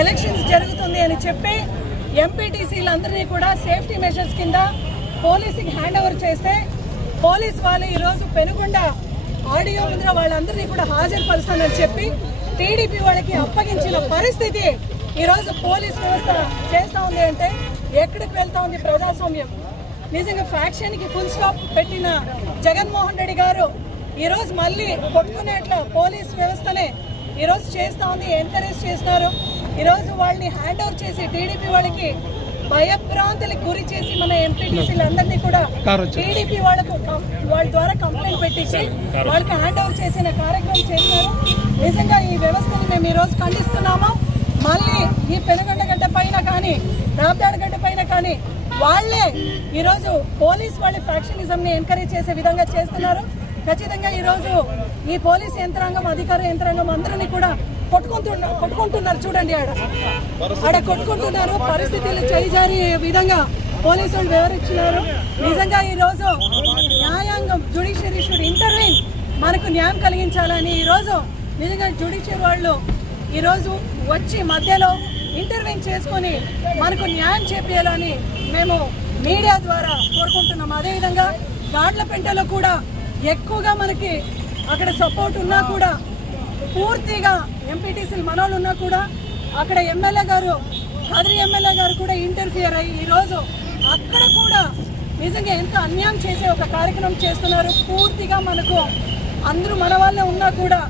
Elections జరుగుతుంది అని చెప్పి ఎంపీటీసీలందరినీ కూడా సేఫ్టీ మెజర్స్ కింద పోలీసుకి హ్యాండ్ ఓవర్ చేస్తే పోలీస్ వాళ్ళు ఈరోజు పెనుగొండ ఆడియో ముందర వాళ్ళందరినీ కూడా హాజరుపరుస్తానని చెప్పి టీడీపీ వాళ్ళకి అప్పగించిన పరిస్థితి ఈరోజు పోలీస్ వ్యవస్థ చేస్తూ ఉంది. అంటే ఎక్కడికి వెళ్తా ఉంది ప్రజాస్వామ్యం? నిజంగా ఫ్యాక్షన్కి ఫుల్ స్టాప్ పెట్టిన జగన్మోహన్ రెడ్డి గారు ఈరోజు మళ్ళీ కొట్టుకునేట్లా పోలీస్ వ్యవస్థనే ఈరోజు చేస్తూ ఉంది. ఎంకరేజ్ చేస్తున్నారు. ఈరోజు వాళ్ళని హ్యాండ్ ఓవర్ చేసి టీడీపీ వాళ్ళకి భయభ్రాంతులకు గురి చేసి మన ఎంపీటీసీలందరినీ కూడా టీడీపీ వాళ్ళ ద్వారా కంప్లైంట్ పెట్టించి వాళ్ళకి హ్యాండ్ ఓవర్ చేసిన కార్యక్రమం చేశారు. నిజంగా ఈ వ్యవస్థను మేము ఈరోజు ఖండిస్తున్నాము. మళ్ళీ ఈ పెనుగొండగడ్డ పైన కానీ రాబ్దాడగడ్డ పైన కానీ వాళ్లే ఈరోజు పోలీస్ వాళ్ళ ఫ్యాక్షనిజంని ఎంకరేజ్ చేసే విధంగా చేస్తున్నారు. ఖచ్చితంగా ఈరోజు ఈ పోలీస్ యంత్రాంగం అధికార యంత్రాంగం అందరినీ కూడా కొట్టుకుంటున్నారు. చూడండి ఆడ కొట్టుకుంటున్నారు. పరిస్థితులు చేజారి విధంగా పోలీసు వాళ్ళు వివరించినారు. నిజంగా ఈరోజు న్యాయాంగం జ్యుడిషియరీ షుడ్ ఇంటర్వీన్, మనకు న్యాయం కలిగించాలని ఈరోజు నిజంగా జ్యుడిషియరీ వాళ్ళు ఈరోజు వచ్చి మధ్యలో ఇంటర్వీన్ చేసుకొని మనకు న్యాయం చేపియాలని మేము మీడియా ద్వారా కోరుకుంటున్నాం. అదేవిధంగా గాడ్లపెంటలో కూడా ఎక్కువగా మనకి అక్కడ సపోర్ట్ ఉన్నా కూడా పూర్తిగా ఎంపీటీసీలు మనోళ్ళు ఉన్నా కూడా అక్కడ ఎమ్మెల్యే గారు కదిరి ఎమ్మెల్యే గారు కూడా ఇంటర్ఫియర్ అయ్యి ఈరోజు అక్కడ కూడా నిజంగా ఎంత అన్యాయం చేసే ఒక కార్యక్రమం చేస్తున్నారు. పూర్తిగా మనకు అందరూ మన వాళ్ళే ఉన్నా కూడా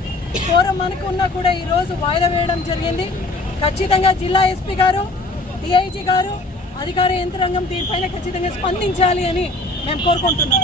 కోరం మనకు ఉన్నా కూడా ఈరోజు వాయిదా వేయడం జరిగింది. ఖచ్చితంగా జిల్లా ఎస్పీ గారు, డిఐజీ గారు, అధికార యంత్రాంగం దీనిపైన ఖచ్చితంగా స్పందించాలి అని మేము కోరుకుంటున్నాం.